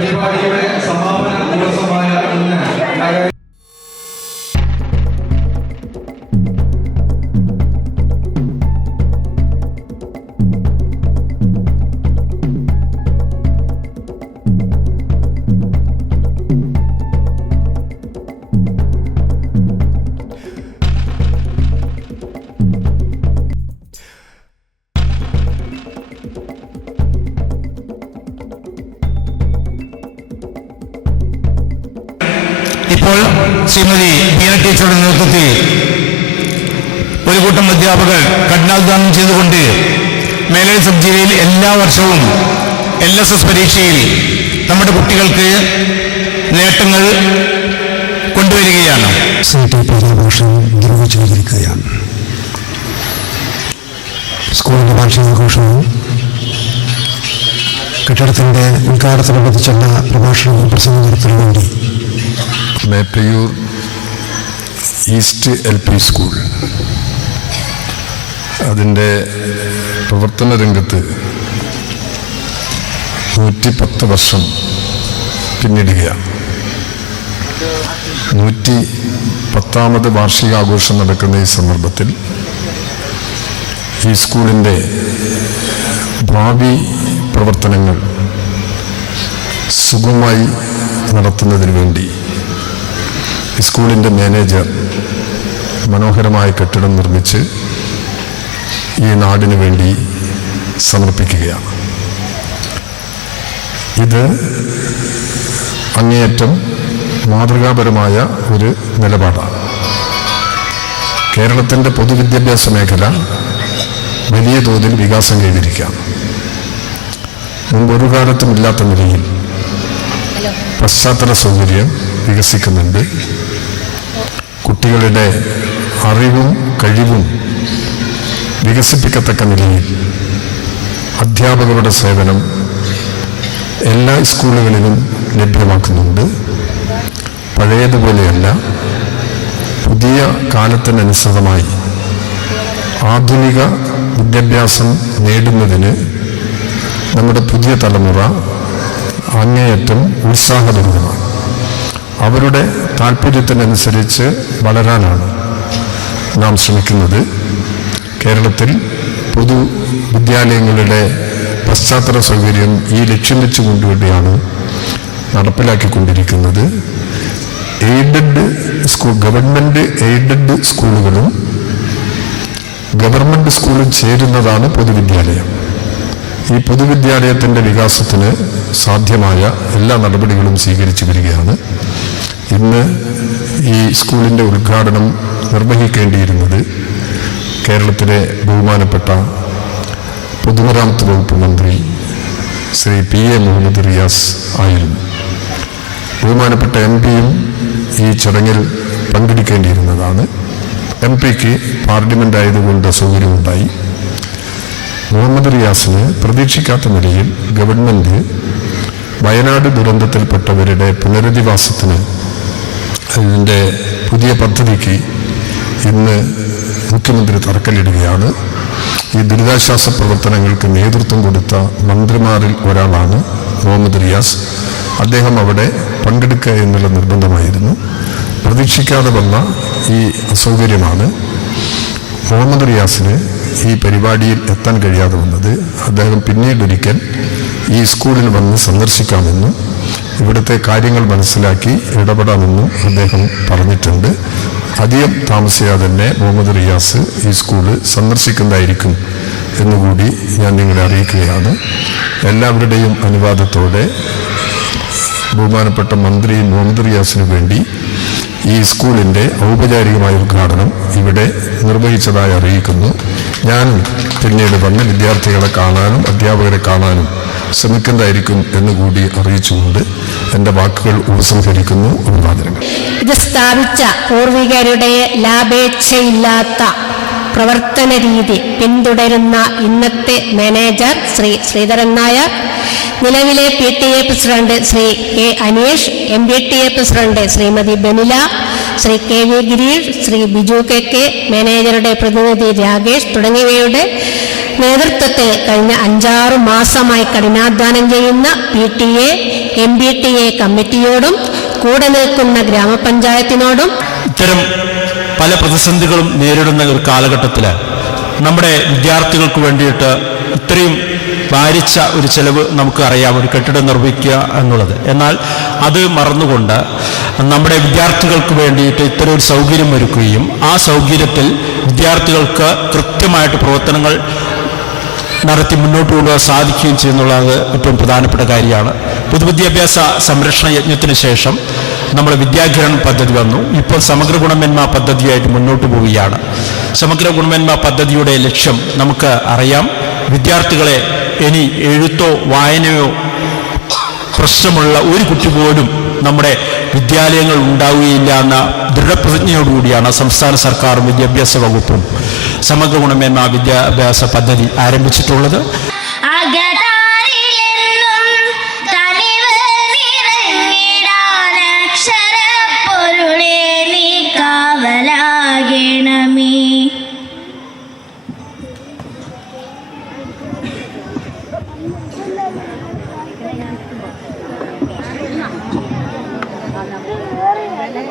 Everybody, everybody, ഇപ്പോൾ ശ്രീമതി ബീന ടീച്ചറുടെ നേതൃത്വത്തിൽ ഒരു കൂട്ടം അധ്യാപകർ കഠിനാധ്വാനം ചെയ്തുകൊണ്ട് മേലെ സബ് ജില്ലയിൽ എല്ലാ വർഷവും എൽ എസ് എസ് പരീക്ഷയിൽ നമ്മുടെ കുട്ടികൾക്ക് നേട്ടങ്ങൾ കൊണ്ടുവരികയാണ്. സി ടി പരാമർശം നിർവഹിച്ചു വന്നിരിക്കുകയാണ് സ്കൂളിന്റെ വാർഷികാഘോഷവും കെട്ടിടത്തിന്റെ ഉദ്ഘാടനത്തോടനുബന്ധിച്ചുള്ള പ്രഭാഷണവും പ്രസംഗം നടത്തുന്നതിന് വേണ്ടി Meppayur east L P school അതിന്റെ പ്രവർത്തന രംഗത്ത് നൂറ്റി പത്ത് വർഷം പിന്നിടുകയാണ്. നൂറ്റി പത്താമത് വാർഷികാഘോഷം നടക്കുന്ന ഈ സന്ദർഭത്തിൽ ഈ സ്കൂളിന്റെ ഭാവി പ്രവർത്തനങ്ങൾ സുഗമമായി നടത്തുന്നതിന് വേണ്ടി സ്കൂളിന്റെ മാനേജർ മനോഹരമായ കെട്ടിടം നിർമ്മിച്ച് ഈ നാടിനു വേണ്ടി സമർപ്പിക്കുകയാണ്. ഇത് അങ്ങേയറ്റം മാതൃകാപരമായ ഒരു നിലപാടാണ്. കേരളത്തിന്റെ പൊതുവിദ്യാഭ്യാസ മേഖല വലിയ തോതിൽ വികാസം കൈവരിക്കുക മുമ്പ് ഒരു കാലത്തും ഇല്ലാത്ത നിലയിൽ പശ്ചാത്തല സൗകര്യം വികസിക്കുന്നുണ്ട്. കുട്ടികളുടെ അറിവും കഴിവും വികസിപ്പിക്കത്തക്ക നിലയിൽ അധ്യാപകരുടെ സേവനം എല്ലാ സ്കൂളുകളിലും ലഭ്യമാക്കുന്നുണ്ട്. പഴയതുപോലെയല്ല പുതിയ കാലത്തിനനുസൃതമായി ആധുനിക വിദ്യാഭ്യാസം നേടുന്നതിന് നമ്മുടെ പുതിയ തലമുറ അങ്ങേയറ്റം ഉത്സാഹഭരിതമാണ്. അവരുടെ താല്പര്യത്തിനനുസരിച്ച് വളരാനാണ് നാം ശ്രമിക്കുന്നത്. കേരളത്തിൽ പൊതു വിദ്യാലയങ്ങളുടെ പശ്ചാത്തല സൗകര്യം ഈ ലക്ഷ്യം വെച്ച് കൊണ്ടുവേണ്ടിയാണ് നടപ്പിലാക്കിക്കൊണ്ടിരിക്കുന്നത്. എയ്ഡഡ് സ്കൂൾ ഗവൺമെന്റ് എയ്ഡഡ് സ്കൂളുകളും ഗവൺമെന്റ് സ്കൂളും ചേരുന്നതാണ് പൊതുവിദ്യാലയം. ഈ പൊതുവിദ്യാലയത്തിന്റെ വികാസത്തിന് സാധ്യമായ എല്ലാ നടപടികളും സ്വീകരിച്ചു വരികയാണ്. ഇന്ന് ഈ സ്കൂളിന്റെ ഉദ്ഘാടനം നിർവഹിക്കേണ്ടിയിരുന്നത് കേരളത്തിലെ ബഹുമാനപ്പെട്ട പൊതുമരാമത്ത് വകുപ്പ് മന്ത്രി ശ്രീ പി എ മുഹമ്മദ് റിയാസ് ആയിരുന്നു. ബഹുമാനപ്പെട്ട എം പിയും ഈ ചടങ്ങിൽ പങ്കെടുക്കേണ്ടിയിരുന്നതാണ്. എം പിക്ക് പാർലമെന്റ് ആയതുകൊണ്ട് അസൗകര്യമുണ്ടായി മുഹമ്മദ് റിയാസിന് പ്രതീക്ഷിക്കാത്ത നിലയിൽ ഗവൺമെന്റ് വയനാട് ദുരന്തത്തിൽപ്പെട്ടവരുടെ പുനരധിവാസത്തിന് അതിന്റെ പുതിയ പദ്ധതിക്ക് ഇന്ന് മുഖ്യമന്ത്രി തറക്കല്ലിടുകയാണ്. ഈ ദുരിതാശ്വാസ പ്രവർത്തനങ്ങൾക്ക് നേതൃത്വം കൊടുത്ത മന്ത്രിമാരിൽ ഒരാളാണ് മുഹമ്മദ് റിയാസ്. അദ്ദേഹം അവിടെ പങ്കെടുക്കുക എന്നുള്ള നിർബന്ധമായിരുന്നു. പ്രതീക്ഷിക്കാതെ വന്ന ഈ അസൗകര്യമാണ് മുഹമ്മദ് റിയാസിന് ഈ പരിപാടിയിൽ എത്താൻ കഴിയാതെ വന്നത്. അദ്ദേഹം പിന്നീടൊരിക്കൽ ഈ സ്കൂളിൽ വന്ന് സന്ദർശിക്കാമെന്നും ഇവിടുത്തെ കാര്യങ്ങൾ മനസ്സിലാക്കി ഇടപെടാമെന്നും അദ്ദേഹം പറഞ്ഞിട്ടുണ്ട്. അധികം താമസിയാതെ തന്നെ മുഹമ്മദ് റിയാസ് ഈ സ്കൂൾ സന്ദർശിക്കുന്നതായിരിക്കും എന്നുകൂടി ഞാൻ നിങ്ങളെ അറിയിക്കുകയാണ്. എല്ലാവരുടെയും അനുവാദത്തോടെ ബഹുമാനപ്പെട്ട മന്ത്രി മുഹമ്മദ് റിയാസിനു വേണ്ടി ഈ സ്കൂളിന്റെ ഔപചാരികമായ ഉദ്ഘാടനം ഇവിടെ നിർവഹിച്ചതായി അറിയിക്കുന്നു. ഞാൻ പിന്നീട് വന്ന് വിദ്യാർത്ഥികളെ കാണാനും അധ്യാപകരെ കാണാനും ശ്രമിക്കുന്നതായിരിക്കും എന്നുകൂടി അറിയിച്ചുകൊണ്ട് എന്റെ വാക്കുകൾ ഉപസംഹരിക്കുന്നു. അഭിവാദനങ്ങൾ. ഇത് സ്ഥാപിച്ച പൂർവികരുടെ ലാഭേച്ഛയില്ലാത്ത പ്രവർത്തന രീതി പിന്തുടരുന്ന ഇന്നത്തെ മാനേജർ ശ്രീ ശ്രീധരൻ നായർ നിലവിലെ P T A president Shri K Aneesh M B T A president Shrimati Banila Shri K V Gireesh Shri Biju K K മാനേജറുടെ പ്രതിനിധി രാകേഷ് തുടങ്ങിയവയുടെ നേതൃത്വത്തെ കഴിഞ്ഞ അഞ്ചാറ് മാസമായി കഠിനാധ്വാനം ചെയ്യുന്ന P T A M B T A കമ്മിറ്റിയോടും കൂടെ നിൽക്കുന്ന ഗ്രാമപഞ്ചായത്തിനോടും ഇത്തരം പല പ്രതിസന്ധികളും നേരിടുന്ന ഒരു കാലഘട്ടത്തിൽ നമ്മുടെ വിദ്യാർത്ഥികൾക്ക് വേണ്ടിയിട്ട് ഇത്രയും ഭാരിച്ച ഒരു ചെലവ് നമുക്ക് അറിയാം ഒരു കെട്ടിടം നിർമ്മിക്കുക എന്നുള്ളത്. എന്നാൽ അത് മറന്നുകൊണ്ട് നമ്മുടെ വിദ്യാർത്ഥികൾക്ക് വേണ്ടിയിട്ട് ഇത്തരം ഒരു സൗകര്യം ഒരുക്കുകയും ആ സൗകര്യത്തിൽ വിദ്യാർത്ഥികൾക്ക് കൃത്യമായിട്ട് പ്രവർത്തനങ്ങൾ നടത്തി മുന്നോട്ട് കൊണ്ടുപോകാൻ സാധിക്കുകയും ചെയ്യുന്നുള്ളത് ഏറ്റവും പ്രധാനപ്പെട്ട കാര്യമാണ്. പൊതുവിദ്യാഭ്യാസ സംരക്ഷണ യജ്ഞത്തിന് ശേഷം നമ്മുടെ വിദ്യാഗ്രഹൺ പദ്ധതി വന്നു. ഇപ്പോൾ സമഗ്ര ഗുണമേന്മ പദ്ധതിയായിട്ട് മുന്നോട്ട് പോവുകയാണ്. സമഗ്ര ഗുണമേന്മ പദ്ധതിയുടെ ലക്ഷ്യം നമുക്ക് അറിയാം. വിദ്യാർത്ഥികളെ ഇനി എഴുത്തോ വായനയോ പ്രശ്നമുള്ള ഒരു കുട്ടി പോലും നമ്മുടെ വിദ്യാലയങ്ങൾ ഉണ്ടാവുകയില്ല എന്ന ദൃഢപ്രതിജ്ഞയോടുകൂടിയാണ് സംസ്ഥാന സർക്കാരും വിദ്യാഭ്യാസ വകുപ്പും സമഗ്ര ഗുണമേന്മ വിദ്യാഭ്യാസ പദ്ധതി ആരംഭിച്ചിട്ടുള്ളത്.